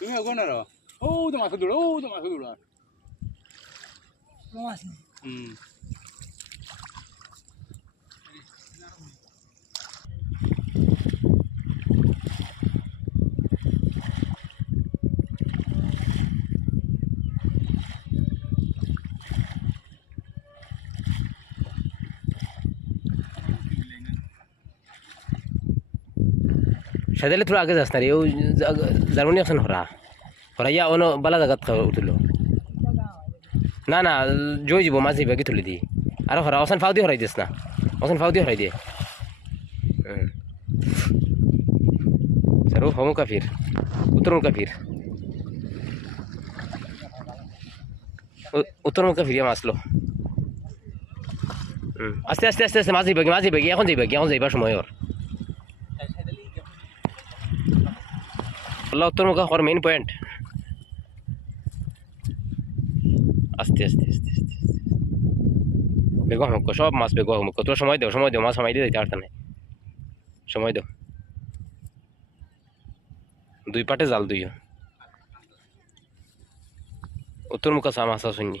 ဒီမှာကောင်းတော့ဟုတ်တယ်မဆိုလို့ဟုတ်တယ်မဆိုလို့လားဟုတ်ပါစီอืม সাদালে তোর আগে যাস না রে ও জার্মানি আছে হরা হরা ইয়া অন বালা জাগাত উঠিল না না, জয় যাব মাঝে বাকি তুলি দি? আর হরা অসান ফাউ দিয়ে হরাই দিস না অসান ফাউ দিয়ে। হরাই দিয়ে স্যার ও হমু কাফির উত্তরমুখ কাফির উত্তরমুখ কাফির ইয়া হুম। আস্তে আস্তে আস্তে আস্তে মাঝে বাকি মাঝে বাকি এখন যাইবা এখন যাইবা সময় ওর আল্লাহ উত্তর মুখা হওয়ার মেইন পয়েন্ট আস্তে আস্তে আস্তে আস্তে বেগো হমক সব মাছ বেগো হমক তোর সময় দেও সময় দেও, মাছ সময় দিয়ে দিতে পারতাম সময় দেও। দুই পাটে জাল দুইও উত্তর মুখা চা মাছ শুনি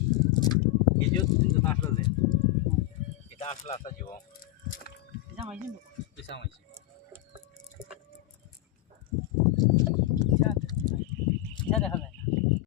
असला असा जीव पिसा माहिती पिसा माहिती